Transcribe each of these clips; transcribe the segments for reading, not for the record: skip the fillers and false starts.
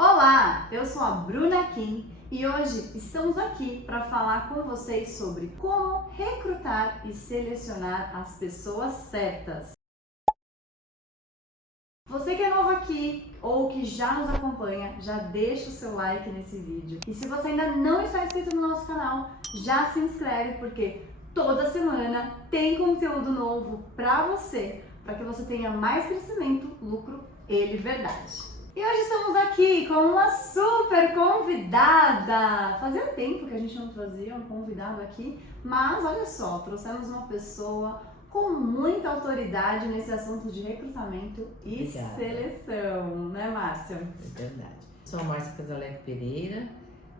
Olá, eu sou a Bruna Kim e hoje estamos aqui para falar com vocês sobre como recrutar e selecionar as pessoas certas. Você que é novo aqui ou que já nos acompanha, já deixa o seu like nesse vídeo. E se você ainda não está inscrito no nosso canal, já se inscreve porque toda semana tem conteúdo novo para você, para que você tenha mais crescimento, lucro e liberdade. E hoje estamos aqui com uma super convidada. Fazia tempo que a gente não trazia um convidado aqui, mas olha só, trouxemos uma pessoa com muita autoridade nesse assunto de recrutamento e seleção, né, Márcia? É verdade. Sou a Márcia Casaleco Pereira,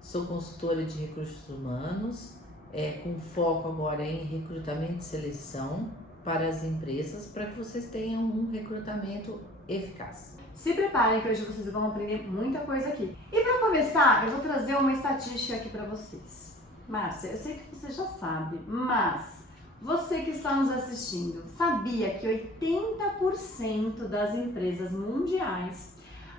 sou consultora de recursos humanos, com foco agora em recrutamento e seleção para as empresas, para que vocês tenham um recrutamento eficaz. Se preparem que hoje vocês vão aprender muita coisa aqui. E para começar, eu vou trazer uma estatística aqui para vocês. Márcia, eu sei que você já sabe, mas você que está nos assistindo, sabia que 80% das empresas mundiais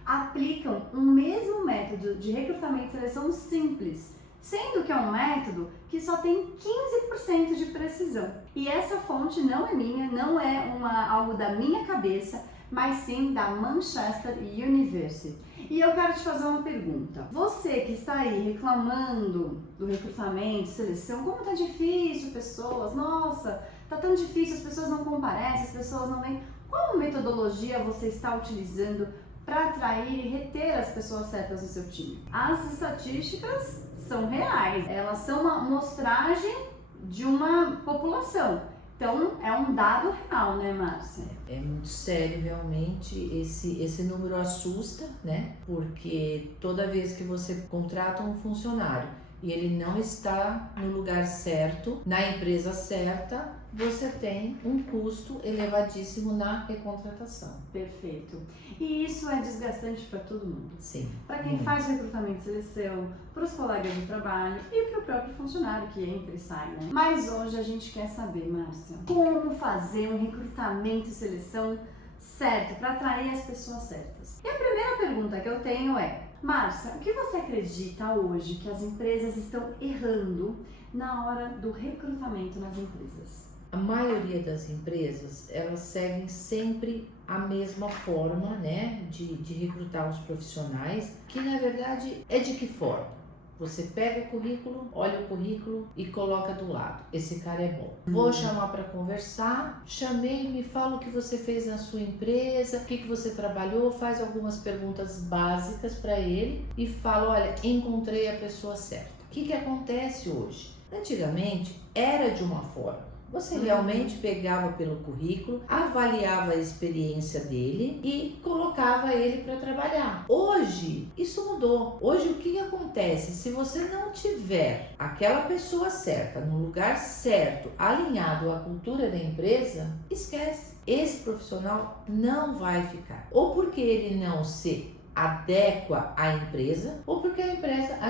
aplicam o mesmo método de recrutamento e seleção simples, sendo que é um método que só tem 15% de precisão. E essa fonte não é minha, não é algo da minha cabeça, mas sim da Manchester University. E eu quero te fazer uma pergunta. Você que está aí reclamando do recrutamento, seleção, como tá difícil, pessoas, nossa, tá tão difícil, as pessoas não comparecem, as pessoas não vêm. Qual metodologia você está utilizando para atrair e reter as pessoas certas no seu time? As estatísticas são reais, elas são uma amostragem de uma população. Então, é um dado real, né, Márcia? É muito sério, realmente, esse número assusta, né? Porque toda vez que você contrata um funcionário e ele não está no lugar certo, na empresa certa, você tem um custo elevadíssimo na recontratação. Perfeito. E isso é desgastante para todo mundo. Sim. Para quem faz recrutamento e seleção, para os colegas de trabalho e para o próprio funcionário que entra e sai, né? Mas hoje a gente quer saber, Márcia, como fazer um recrutamento e seleção certo para atrair as pessoas certas. E a primeira pergunta que eu tenho é: Márcia, o que você acredita hoje que as empresas estão errando na hora do recrutamento nas empresas? A maioria das empresas, elas seguem sempre a mesma forma, né, de recrutar os profissionais, que na verdade é de que forma? Você pega o currículo, olha o currículo e coloca do lado. Esse cara é bom. Vou chamar para conversar, chamei, me fala o que você fez na sua empresa, o que você trabalhou, faz algumas perguntas básicas para ele e fala, olha, encontrei a pessoa certa. O que acontece hoje? Antigamente era de uma forma. Você realmente pegava pelo currículo, avaliava a experiência dele e colocava ele para trabalhar. Hoje, isso mudou. Hoje, o que acontece? Se você não tiver aquela pessoa certa, no lugar certo, alinhado à cultura da empresa, esquece. Esse profissional não vai ficar. Ou porque ele não se adequa à empresa, ou porque a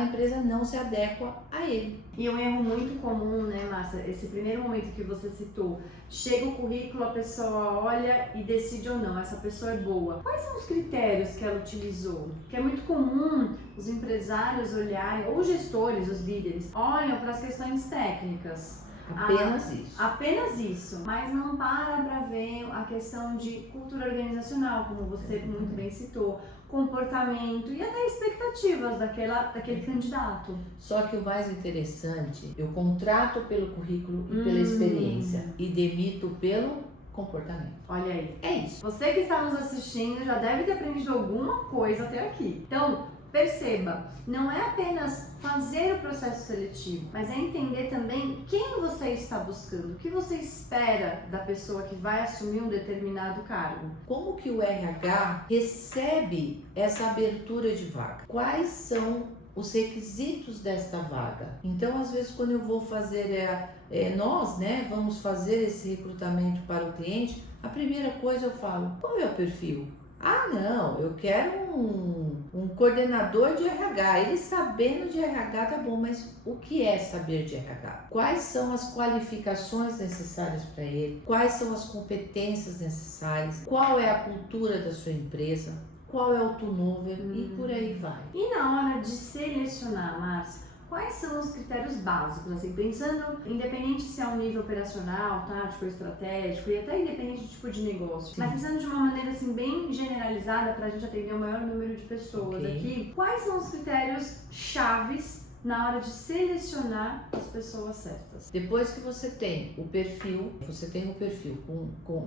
empresa não se adequa a ele. E um erro muito comum, né, Márcia? Esse primeiro momento que você citou, chega o currículo, a pessoa olha e decide ou não, essa pessoa é boa. Quais são os critérios que ela utilizou? Porque é muito comum os empresários olharem, ou os gestores, os líderes, olham para as questões técnicas. Apenas isso. Apenas isso, mas não para ver a questão de cultura organizacional, como você muito bem citou, comportamento e até expectativas daquele candidato. Só que o mais interessante, eu contrato pelo currículo e pela experiência e demito pelo comportamento. Olha aí. É isso. Você que está nos assistindo já deve ter aprendido alguma coisa até aqui. Então, perceba, não é apenas fazer o processo seletivo, mas é entender também quem você está buscando, o que você espera da pessoa que vai assumir um determinado cargo. Como que o RH recebe essa abertura de vaga? Quais são os requisitos desta vaga? Então, às vezes, quando eu vou fazer, nós, né, vamos fazer esse recrutamento para o cliente, a primeira coisa eu falo, qual é o perfil? Ah, não, eu quero um coordenador de RH. Ele sabendo de RH tá bom, mas o que é saber de RH? Quais são as qualificações necessárias para ele? Quais são as competências necessárias? Qual é a cultura da sua empresa? qual é o turnover e por aí vai. E na hora de selecionar, Márcia, quais são os critérios básicos, assim, pensando, independente se é um nível operacional, tático, estratégico, e até independente do tipo de negócio, mas pensando de uma maneira, assim, bem generalizada para a gente atender o maior número de pessoas aqui, quais são os critérios chaves na hora de selecionar as pessoas certas? Depois que você tem o perfil,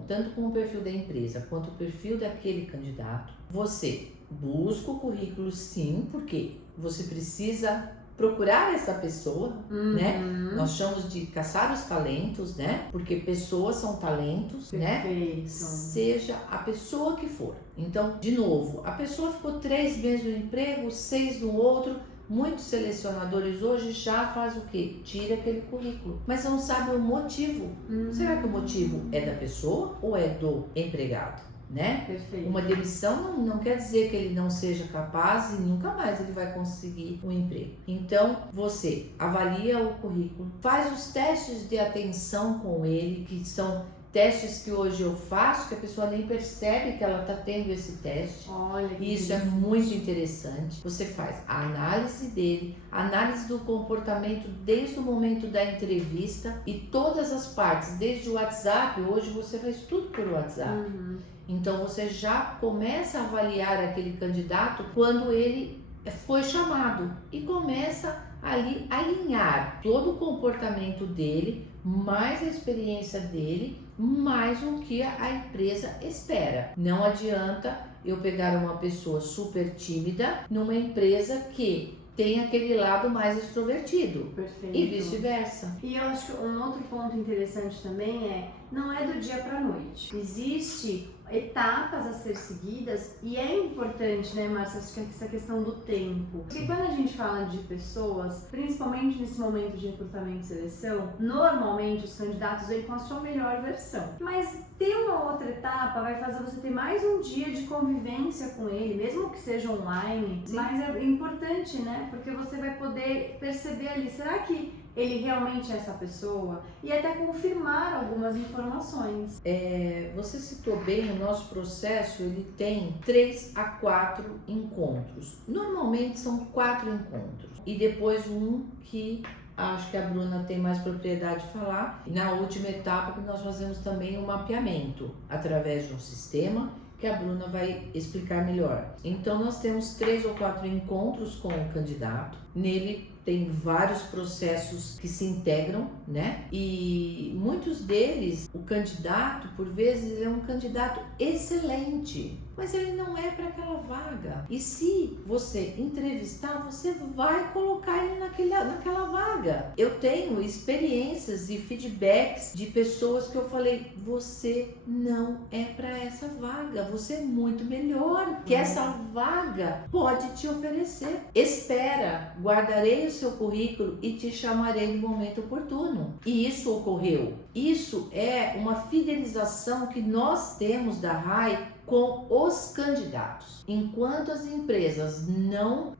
tanto com o perfil da empresa quanto o perfil daquele candidato, você busca o currículo sim, porque você precisa procurar essa pessoa, né? Nós chamamos de caçar os talentos, né? Porque pessoas são talentos, Perfeito. né? Seja a pessoa que for. Então, de novo, a pessoa ficou 3 meses no emprego, 6 no outro. Muitos selecionadores hoje já fazem o quê? Tira aquele currículo, mas não sabem o motivo. Será que o motivo é da pessoa ou é do empregado? Né? Perfeito. Uma demissão não quer dizer que ele não seja capaz e nunca mais ele vai conseguir um emprego. Então, você avalia o currículo, faz os testes de atenção com ele, que são testes que hoje eu faço, que a pessoa nem percebe que ela está tendo esse teste. Olha, e isso é muito interessante. Você faz a análise dele, a análise do comportamento desde o momento da entrevista e todas as partes, desde o WhatsApp. Hoje você faz tudo pelo WhatsApp. Então você já começa a avaliar aquele candidato quando ele foi chamado e começa ali a alinhar todo o comportamento dele, mais a experiência dele, mais o que a empresa espera. Não adianta eu pegar uma pessoa super tímida numa empresa que tem aquele lado mais extrovertido. Perfeito. E vice-versa. E eu acho que um outro ponto interessante também não é do dia para noite. Existe etapas a ser seguidas e é importante, né, Márcia, acho que essa questão do tempo. Porque quando a gente fala de pessoas, principalmente nesse momento de recrutamento e seleção, normalmente os candidatos vêm com a sua melhor versão. Mas ter uma outra etapa vai fazer você ter mais um dia de convivência com ele, mesmo que seja online. Sim. Mas é importante, né, porque você vai poder perceber ali, será que ele realmente é essa pessoa? E até confirmar algumas informações. Você citou bem, o nosso processo ele tem 3 a 4 encontros. Normalmente são 4 encontros. E depois um que acho que a Bruna tem mais propriedade de falar. Na última etapa que nós fazemos também um mapeamento através de um sistema que a Bruna vai explicar melhor. Então nós temos 3 ou 4 encontros com o candidato. Nele tem vários processos que se integram, né? E muitos deles, o candidato, por vezes, é um candidato excelente, mas ele não é para aquela vaga. E se você entrevistar, você vai colocar ele naquela vaga. Eu tenho experiências e feedbacks de pessoas que eu falei, você não é para essa vaga, você é muito melhor que essa vaga pode te oferecer. Espera, guardarei o seu currículo e te chamarei no momento oportuno. E isso ocorreu. Isso é uma fidelização que nós temos da RAI com os candidatos. Enquanto as empresas não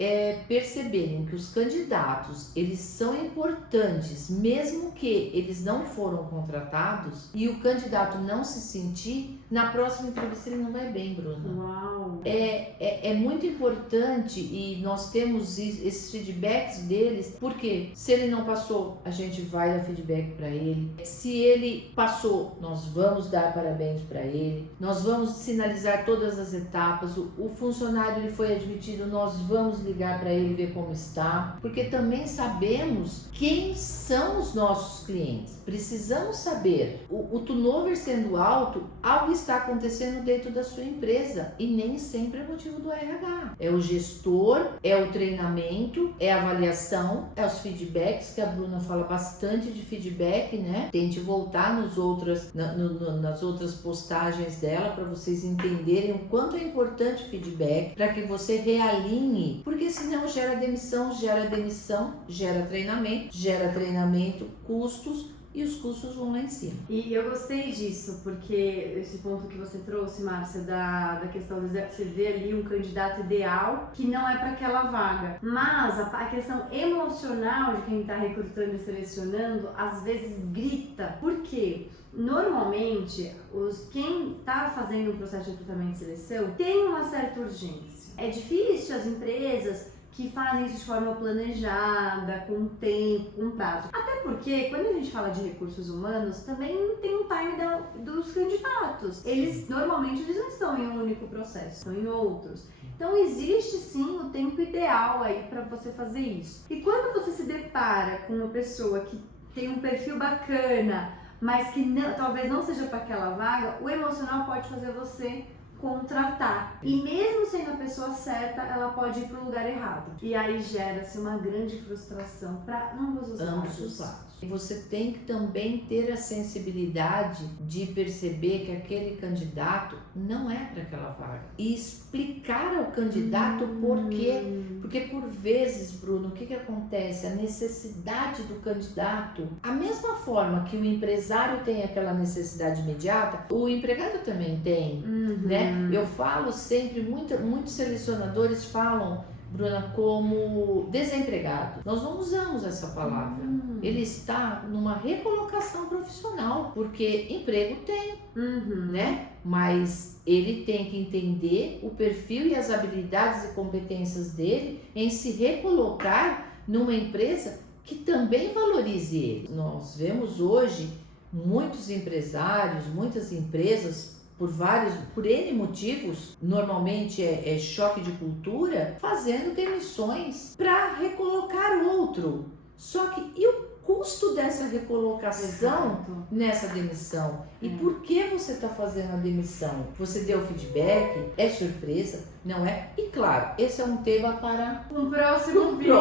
perceberem que os candidatos eles são importantes, mesmo que eles não foram contratados, e o candidato não se sentir, na próxima entrevista ele não vai bem, Bruna. Uau. É muito importante e nós temos esses feedbacks deles, porque se ele não passou, a gente vai dar feedback para ele. Se ele passou, nós vamos dar parabéns para ele, nós vamos sinalizar todas as etapas. O funcionário ele foi admitido, nós vamos ligar para ele ver como está, porque também sabemos quem são os nossos clientes. Precisamos saber, o turnover sendo alto, algo está acontecendo dentro da sua empresa e nem sempre é motivo do RH. É o gestor, é o treinamento, é a avaliação, é os feedbacks, que a Bruna fala bastante de feedback, né? Tente voltar nas outras postagens dela para vocês entenderem o quanto é importante o feedback, para que você realinhe, porque senão gera demissão, gera treinamento, custos, e os custos vão lá em cima. E eu gostei disso, porque esse ponto que você trouxe, Márcia, da questão de você ver ali um candidato ideal que não é para aquela vaga. Mas a questão emocional de quem está recrutando e selecionando, às vezes grita. Por quê? Normalmente, quem está fazendo o processo de recrutamento e seleção tem uma certa urgência. É difícil as empresas que fazem isso de forma planejada, com tempo, com prazo. Até porque, quando a gente fala de recursos humanos, também tem um time dos candidatos. Normalmente, eles não estão em um único processo, estão em outros. Então, existe sim o tempo ideal aí para você fazer isso. E quando você se depara com uma pessoa que tem um perfil bacana, mas que talvez não seja para aquela vaga, o emocional pode fazer você contratar. E mesmo sendo a pessoa certa, ela pode ir para o lugar errado. E aí gera-se uma grande frustração para ambos os lados. E você tem que também ter a sensibilidade de perceber que aquele candidato não é para aquela vaga. E explicar ao candidato por quê. Porque por vezes, Bruno, o que acontece? A necessidade do candidato, a mesma forma que o empresário tem aquela necessidade imediata, o empregado também tem, né? Eu falo sempre, muitos selecionadores falam, Bruna, como desempregado. Nós não usamos essa palavra. Ele está numa recolocação profissional, porque emprego tem, né? Mas ele tem que entender o perfil e as habilidades e competências dele em se recolocar numa empresa que também valorize ele. Nós vemos hoje muitos empresários, muitas empresas, por N motivos, normalmente é choque de cultura, fazendo demissões para recolocar outro. Só que e o custo dessa recolocação nessa demissão? E por que você está fazendo a demissão? Você deu feedback? É surpresa? Não é? E claro, esse é um tema para um próximo vídeo,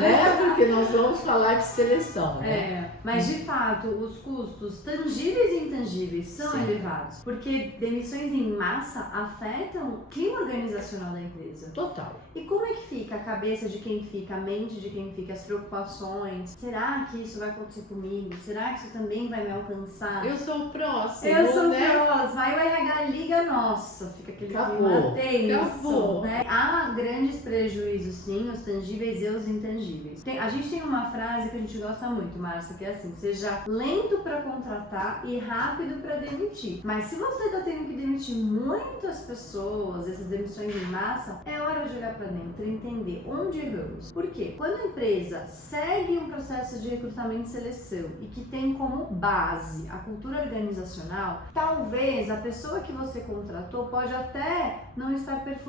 né? Porque nós vamos falar de seleção, né? Mas de fato, os custos tangíveis e intangíveis são elevados, porque demissões em massa afetam o clima organizacional da empresa. Total. E como é que fica a cabeça de quem fica, a mente de quem fica, as preocupações? Será que isso vai acontecer comigo? Será que isso também vai me alcançar? Eu sou o próximo, Eu sou né? próximo. Aí o RH liga, nossa, fica aquele clima tenso. Né? Há grandes prejuízos, sim, os tangíveis e os intangíveis. A gente tem uma frase que a gente gosta muito, Márcia, que é assim: seja lento para contratar e rápido para demitir. Mas se você está tendo que demitir muitas pessoas, essas demissões em massa, é hora de olhar para dentro e entender onde erramos. Por quê? Quando a empresa segue um processo de recrutamento e seleção e que tem como base a cultura organizacional, talvez a pessoa que você contratou pode até não estar performando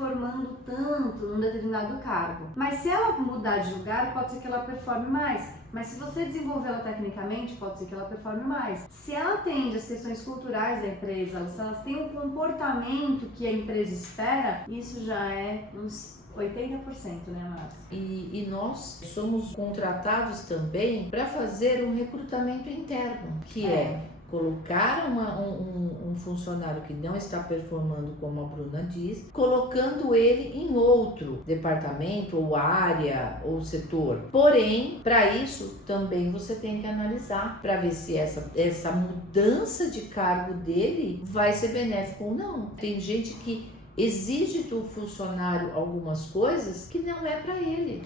tanto num determinado cargo. Mas se ela mudar de lugar, pode ser que ela performe mais. Mas se você desenvolvê-la tecnicamente, pode ser que ela performe mais. Se ela atende as questões culturais da empresa, se ela tem um comportamento que a empresa espera, isso já é uns 80%, né, Márcia? E nós somos contratados também para fazer um recrutamento interno, que é colocar um funcionário que não está performando, como a Bruna diz, colocando ele em outro departamento ou área ou setor. Porém, para isso também você tem que analisar para ver se essa mudança de cargo dele vai ser benéfica ou não. Tem gente que exige do funcionário algumas coisas que não é para ele.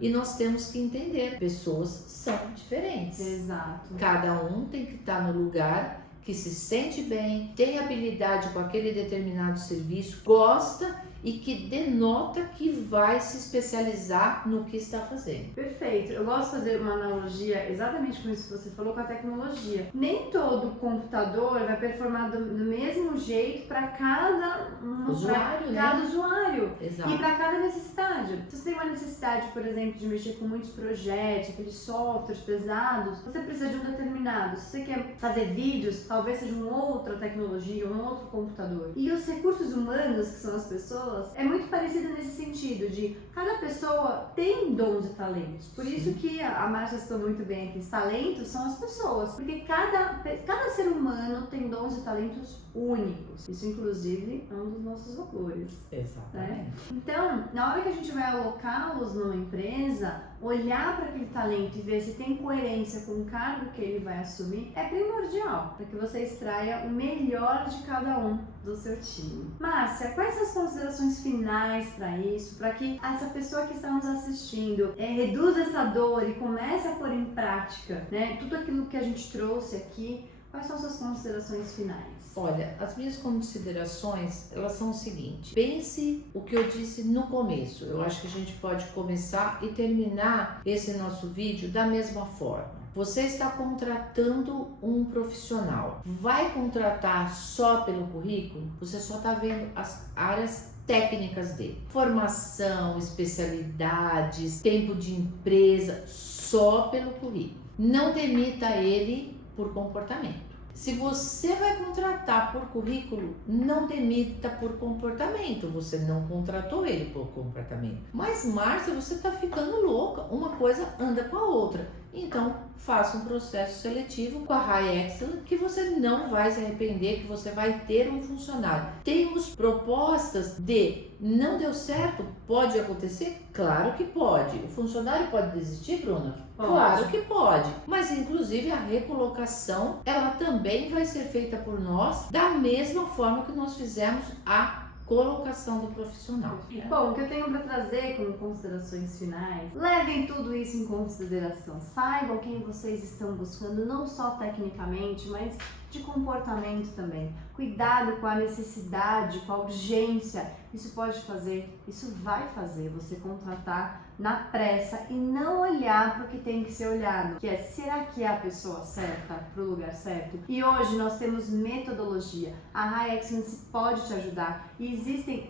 E nós temos que entender, pessoas são diferentes. Exato. Cada um tem que estar no lugar que se sente bem, tem habilidade com aquele determinado serviço, gosta e que denota que vai se especializar no que está fazendo. Perfeito. Eu gosto de fazer uma analogia exatamente com isso que você falou, com a tecnologia. Nem todo computador vai performar do mesmo jeito para cada usuário, cada usuário. Exato. E para cada necessidade. Se você tem uma necessidade, por exemplo, de mexer com muitos projetos, aqueles softwares pesados, você precisa de um determinado. Se você quer fazer vídeos, talvez seja uma outra tecnologia, um outro computador. E os recursos humanos, que são as pessoas, é muito parecido nesse sentido, de cada pessoa tem dons e talentos. Por isso que a Márcia citou muito bem aqui, os talentos são as pessoas, porque cada ser humano tem dons e talentos únicos. Isso, inclusive, é um dos nossos valores. Exatamente. Então, na hora que a gente vai alocá-los numa empresa, olhar para aquele talento e ver se tem coerência com o cargo que ele vai assumir é primordial para que você extraia o melhor de cada um do seu time. Márcia, quais são as considerações finais para isso, para que essa pessoa que está nos assistindo reduza essa dor e comece a pôr em prática, né, tudo aquilo que a gente trouxe aqui? Quais são as suas considerações finais? Olha, as minhas considerações, elas são o seguinte: pense o que eu disse no começo. Eu acho que a gente pode começar e terminar esse nosso vídeo da mesma forma. Você está contratando um profissional. Vai contratar só pelo currículo? Você só está vendo as áreas técnicas dele. Formação, especialidades, tempo de empresa, só pelo currículo. Não demita ele por comportamento. Se você vai contratar por currículo, não demita por comportamento. Você não contratou ele por comportamento. Mas, Márcia, você está ficando louca. Uma coisa anda com a outra. Então, faça um processo seletivo com a High Excellence que você não vai se arrepender, que você vai ter um funcionário. Temos propostas de não deu certo, pode acontecer? Claro que pode. O funcionário pode desistir, Bruna? Pode. Claro que pode. Mas, inclusive, a recolocação, ela também vai ser feita por nós da mesma forma que nós fizemos a colocação do profissional. Bom, o que eu tenho para trazer como considerações finais, levem tudo isso em consideração. Saibam quem vocês estão buscando, não só tecnicamente, mas de comportamento também. Cuidado com a necessidade, com a urgência. Isso pode fazer, isso vai fazer você contratar na pressa e não olhar para o que tem que ser olhado, que é, será que é a pessoa certa para o lugar certo? E hoje nós temos metodologia. A High Excellence pode te ajudar e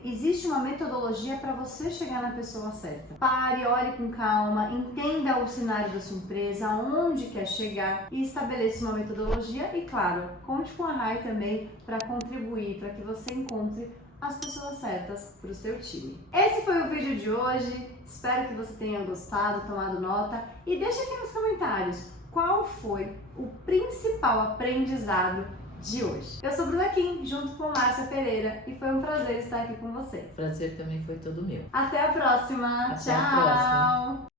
existe uma metodologia para você chegar na pessoa certa. Pare, olhe com calma, entenda o cenário da sua empresa, aonde quer chegar e estabeleça uma metodologia e, claro, conte com a High também para contribuir, para que você encontre as pessoas certas para o seu time. Esse foi o vídeo de hoje, espero que você tenha gostado, tomado nota e deixa aqui nos comentários qual foi o principal aprendizado de hoje. Eu sou Bruna Kim, junto com Márcia Pereira e foi um prazer estar aqui com vocês. O prazer também foi todo meu. Até a próxima, Até tchau! a próxima.